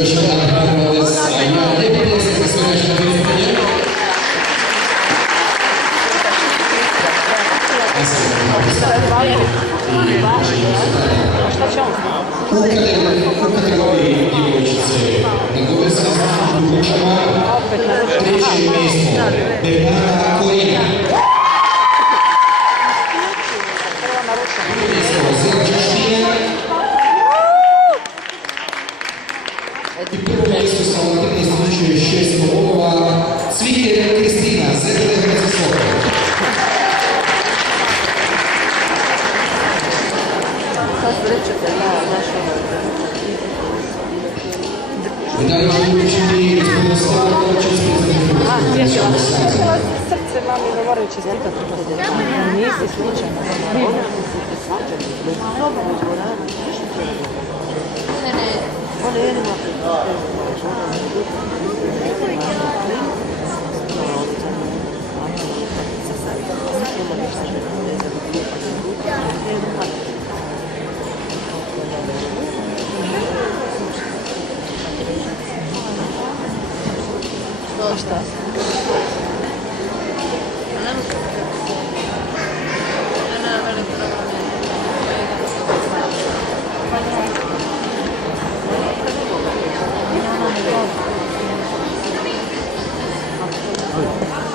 Još jedan Hrvatec, a ima lijepo pljesak za sve naše natjecatelje. U kategoriji djevojčice na gore sastavu u kućama treće mjesto Bernarda Korina. I prvo mjesto sa ovakvim istučuje 600 bodova Cviker Kristina, ZDD Hrvatske Sloke. Medalju će uručiti gospodin Slava Kovačić, predsjednik Hrvatskog srce vam je govorio čestitati. Nisi slučajno. On je jedino šta? Good.